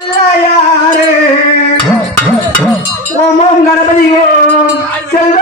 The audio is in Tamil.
யாரு? ஓம் ஓம் கணபதி ஓம் செல்வ